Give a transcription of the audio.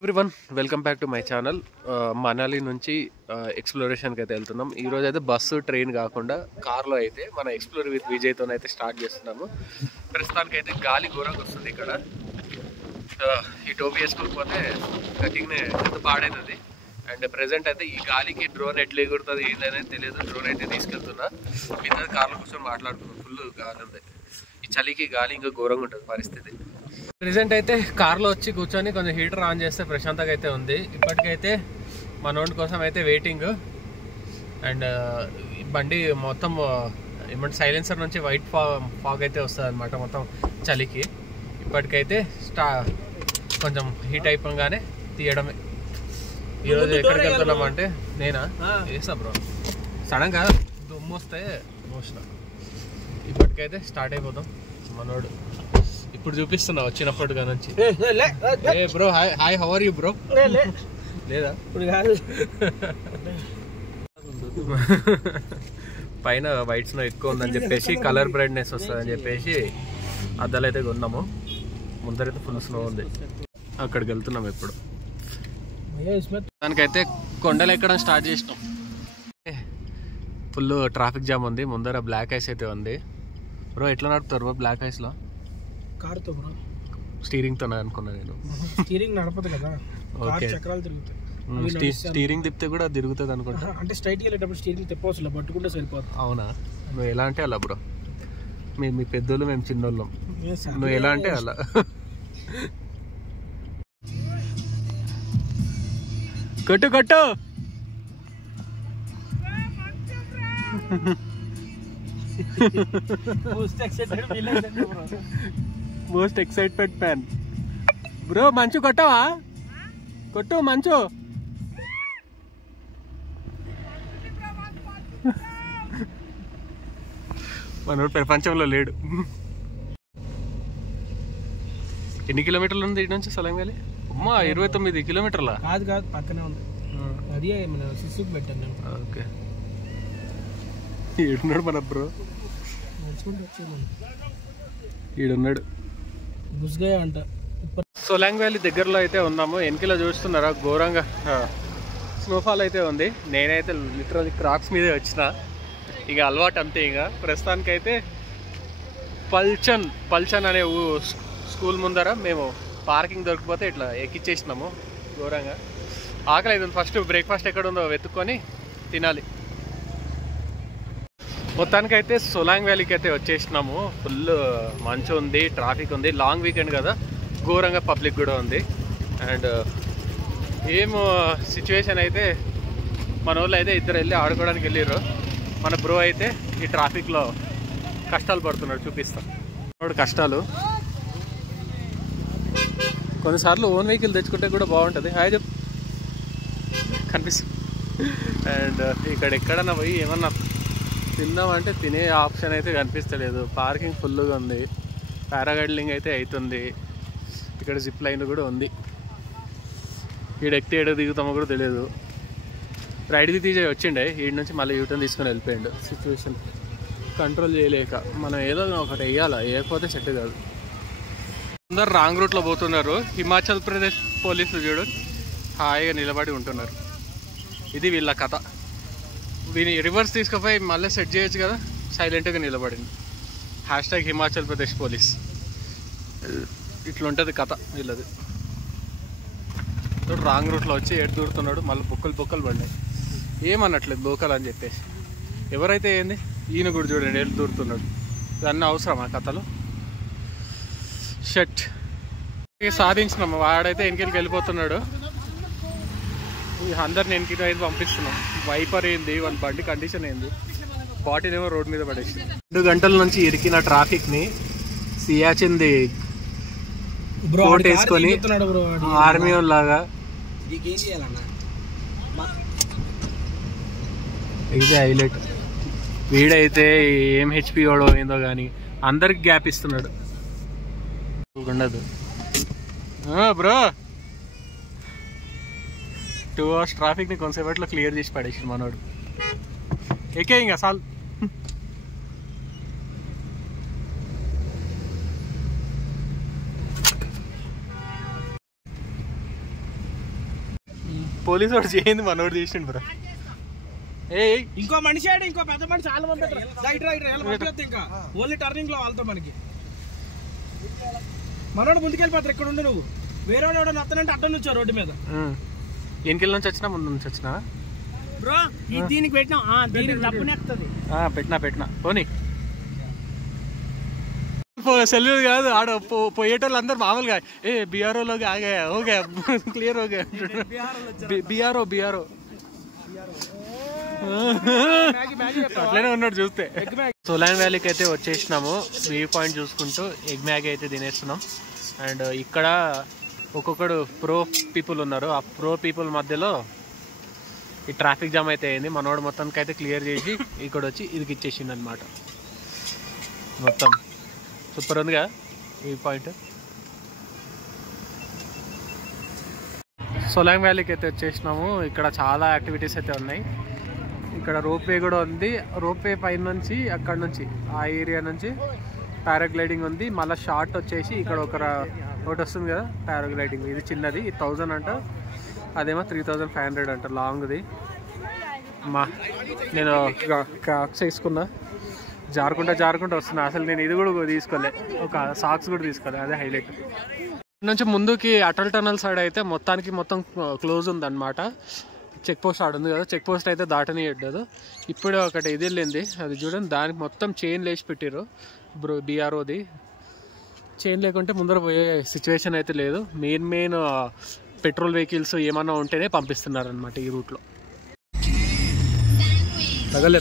Everyone welcome back to my channel. Manali నుంచి ఎక్స్ప్లోరేషన్కి అయితే వెళ్తున్నాం. ఈరోజు అయితే బస్సు ట్రైన్ కాకుండా కార్లో అయితే మన ఎక్స్ప్లోర్ విత్ విజయ్తో అయితే స్టార్ట్ చేస్తున్నాము. ప్రస్తుతానికి అయితే గాలి ఘోరంగా వస్తుంది ఇక్కడ. ఈ టోపీ వేసుకోకపోతే కటింగ్నే ఎంత పాడైతుంది. అండ్ ప్రెసెంట్ అయితే ఈ గాలికి డ్రోన్ ఎట్లా ఎగురుతుంది ఏంటనేది తెలియదు. డ్రోన్ అయితే తీసుకెళ్తున్నా. మీద కార్లో కూర్చొని మాట్లాడుతున్నాం. ఫుల్ గాలి ఉంది. ఈ చలికి గాలి ఇంకా ఘోరంగా ఉంటుంది పరిస్థితి. ప్రెసెంట్ అయితే కార్లో వచ్చి కూర్చొని కొంచెం హీటర్ ఆన్ చేస్తే ప్రశాంతంగా అయితే ఉంది. ఇప్పటికైతే మనోడి కోసం అయితే వెయిటింగ్. అండ్ బండి మొత్తం ఏమంటే సైలెన్సర్ నుంచి వైట్ ఫాగ్ అయితే వస్తుంది అనమాట మొత్తం చలికి. ఇప్పటికైతే కొంచెం హీట్ అయిపోగానే తీయడమే. ఈరోజు ఎక్కడికి వెళ్తున్నామంటే నేనా వేసా బ్రో, సడన్గా దుమ్ము వస్తే మోస్ట్గా. ఇప్పటికైతే స్టార్ట్ అయిపోతాం. మనోడు ఇప్పుడు చూపిస్తున్నా వచ్చినప్పటిగా నుంచి. Bro hi hi, how are you bro? లేదా పైన వైట్ స్నో ఎక్కువ ఉందని చెప్పేసి కలర్ బ్రైట్నెస్ వస్తుంది అని చెప్పేసి అద్దాలు అయితే కొన్నాము. ముందరైతే ఫుల్ స్నో ఉంది. అక్కడికి వెళ్తున్నాం ఇప్పుడు. దానికైతే కొండలు ఎక్కడం స్టార్ట్ చేసినాం. ఫుల్ ట్రాఫిక్ జామ్ ఉంది. ముందర బ్లాక్ ఐస్ అయితే ఉంది. బ్రో ఎట్లా నడుపుతారు బ్రో బ్లాక్ ఐస్ లో? కార్తో బ్రో, స్టీరింగ్ తో అనుకున్నా నేను. స్టీరింగ్ నడపదు కదా, ఓకే. చక్రాలు తిరుగుతాయి. స్టీరింగ్ తిప్పితే కూడా తిరుగుతుంది అనుకుంటా. అంటే స్ట్రైట్ గా వెళ్ళేటప్పుడు స్టీరింగ్ తిప్పవచ్చు, పట్టుకుంటే సరిపోతుంది. అవునా? నువ్వు ఎలా అంటే అలా బ్రో. మీ పెద్దోళ్ళు మేము చిన్నోళ్ళం. నువ్వు ఎలా అంటే అలా. కొట్టు కొట్టు. Most excited fan bro. మంచు కొట్టవా? కొట్టు మంచు. మనోడు ప్రపంచంలో లేడు. ఎన్ని కిలోమీటర్లు ఉంది ఇటు నుంచి సలంగాలి? అమ్మా 29 కిలోమీటర్ల. కాదు కాదు, పక్కనే ఉంది. అది మన శిశుకు పెట్టాను నేను. ఓకే. ఈడున్నాడు మన బ్రో. ఈడున్నాడు గుస్గయ అంట. సోలాంగ్ వ్యాలీ దగ్గరలో అయితే ఉన్నాము. వెనకలో చూస్తున్నారా ఘోరంగా స్నోఫాల్ అయితే ఉంది. నేనైతే లిటరల్లీ క్రాక్స్ మీదే వచ్చిన. ఇక అలవాటు అంతే. ఇక ప్రస్తుతానికైతే పల్చన్ అనే స్కూల్ ముందర మేము పార్కింగ్ దొరికిపోతే ఇట్లా ఎక్కిచ్చేసినాము. ఘోరంగా ఆకలి అవుతుంది. ఫస్ట్ బ్రేక్ఫాస్ట్ ఎక్కడ ఉందో వెతుక్కొని తినాలి. మొత్తానికైతే సోలాంగ్ వ్యాలీకి అయితే వచ్చేసినాము. ఫుల్ మంచు ఉంది, ట్రాఫిక్ ఉంది. లాంగ్ వీకెండ్ కదా, ఘోరంగా పబ్లిక్ కూడా ఉంది. అండ్ ఏమో సిచ్యువేషన్ అయితే మన వాళ్ళు అయితే ఇద్దరు వెళ్ళి ఆడుకోవడానికి వెళ్ళారు. మన బ్రో అయితే ఈ ట్రాఫిక్లో కష్టాలు పడుతున్నాడు. చూపిస్తాం కష్టాలు. కొన్నిసార్లు ఓన్ వెహికల్ తెచ్చుకుంటే కూడా బాగుంటుంది. హాయ్ చెప్పు, కనిపిస్తుంది. అండ్ ఇక్కడ ఎక్కడన్నా పోయి ఏమన్నా తిందామంటే తినే ఆప్షన్ అయితే కనిపిస్తలేదు. పార్కింగ్ ఫుల్గా ఉంది. పారాగ్లైడింగ్ అయితే అవుతుంది. ఇక్కడ జిప్ లైన్ కూడా ఉంది. ఈడ ఎక్కితే ఏడ దిగుతామో కూడా తెలియదు. రైడ్కి తీసే వచ్చిండే, ఈడ నుంచి మళ్ళీ యూటర్న్ తీసుకొని వెళ్ళిపోయిండు. సిచ్యువేషన్ కంట్రోల్ చేయలేక మనం ఏదో ఒకటి వేయాలా, వేయకపోతే సెట్ కాదు. అందరు రాంగ్ రూట్లో పోతున్నారు. హిమాచల్ ప్రదేశ్ పోలీసులు చూడు హాయిగా నిలబడి ఉంటున్నారు. ఇది వీళ్ళ కథ. దీన్ని రివర్స్ తీసుకుపోయి మళ్ళీ సెట్ చేయొచ్చు కదా, సైలెంట్గా నిలబడింది. # హిమాచల్ ప్రదేశ్ పోలీస్. ఇట్లా ఉంటుంది కథ వీళ్ళది. రాంగ్ రూట్లో వచ్చి ఎటు దూరుతున్నాడు. మళ్ళీ బొక్కలు పడినాయి. ఏమన్నట్లేదు లోకల్ అని చెప్పేసి. ఎవరైతే ఏంది, ఈయన కూడా చూడండి ఎటు దూరుతున్నాడు. ఇవన్నీ అవసరం ఆ కథలో. షట్ సాధించినాం. వాడైతే వెనకలికి వెళ్ళిపోతున్నాడు. అందరిని వెనక్కి అయితే పంపిస్తున్నాం. వైపర్ ఏంది, వాళ్ళ బండి కండిషన్ ఏంది, బాటినేమో రోడ్ మీద పడేసి 2 గంటల నుంచి ఇరికిన ట్రాఫిక్ని సియాచిన్ది కోట్ వేసుకొని ఆర్మీ లాగా ఇదే హైలైట్. వీడైతే ఏం హెచ్పి వాడో ఏందో కానీ అందరికి గ్యాప్ ఇస్తున్నాడు. ఉండదు బ్రో. 2 hours ట్రాఫిక్ని కొంతసేపట్లో క్లియర్ చేసి పడేసి మనోడు. ఎక్కే ఇంకా సాల్. పోలీసు వాడు చేయింది మనోడు చేసిండు బ్రో. ఇంకో మనిషి ఆడు, ఇంకో పెద్ద మనిషి చాలా మంది ఇంకా ఓన్లీ టర్నింగ్ లో వాళ్ళతో మనకి మనోడు ముందుకెళ్ళిపోతారు. ఇక్కడ ఉండు నువ్వు, వేరే వాడు అత్తనంటే అడ్డం నుంచో రోడ్డు మీద. ఎన్నికల నుంచి వచ్చినా ముందు నుంచి వచ్చినా బ్రో దీనికి పెట్టినా దీనికి తప్పునేస్తుంది. పెట్టినా పోనీ సెల్యూర్ కాదు ఆడ పోయేటోళ్ళు అందరు మామూలుగా బీఆర్ఓలోకి ఆగా ఓకే క్లియర్ ఓకే బీఆర్ఓ అట్లనే ఉన్నాడు చూస్తే. సోలాంగ్ వ్యాలీకి అయితే వచ్చేసినాము. వ్యూ పాయింట్ చూసుకుంటూ ఎగ్ మ్యాగీ అయితే తినేస్తున్నాం. అండ్ ఇక్కడ ఒక్కొక్కడు ప్రో పీపుల్ ఉన్నారు. ఆ ప్రో పీపుల్ మధ్యలో ఈ ట్రాఫిక్ జామ్ అయితే అయింది. మనోడు మొత్తానికి అయితే క్లియర్ చేసి ఇక్కడ వచ్చి ఇదికి ఇచ్చేసింది అనమాట. మొత్తం సూపర్ ఉందిగా ఈ పాయింట్. సోలాంగ్ వ్యాలీకి అయితే వచ్చేసినాము. ఇక్కడ చాలా యాక్టివిటీస్ అయితే ఉన్నాయి. ఇక్కడ రోప్వే కూడా ఉంది. రోప్వే పైన నుంచి అక్కడ నుంచి ఆ ఏరియా నుంచి పారాగ్లైడింగ్ ఉంది. మళ్ళీ షార్ట్ వచ్చేసి ఇక్కడ ఒకటి వస్తుంది కదా పారాగ్లైడింగ్, ఇది చిన్నది 1000 అంట, అదేమో 3500 అంట లాంగ్ది. నేను క్రాక్స్ వేసుకున్నా, జారుకుంటా వస్తున్నా. అసలు నేను ఇది కూడా తీసుకోలే, ఒక సాక్స్ కూడా తీసుకోలే, అదే హైలైట్. నుంచి ముందుకి అటల్ టనల్ సైడ్ అయితే మొత్తం క్లోజ్ ఉందన్నమాట. చెక్ పోస్ట్ ఆడ ఉంది కదా, చెక్ పోస్ట్ అయితే దాటనియట్లేదు. ఇప్పుడు ఒకటి ఇది వెళ్ళింది, అది చూడండి, దానికి మొత్తం చైన్ లేచి పెట్టారు బీఆర్ఓది. చైన్ లేకుంటే ముందర పోయే సిచ్యువేషన్ అయితే లేదు. మెయిన్ పెట్రోల్ వెహికల్స్ ఏమన్నా ఉంటేనే పంపిస్తున్నారు అనమాట ఈ రూట్లో. తగలే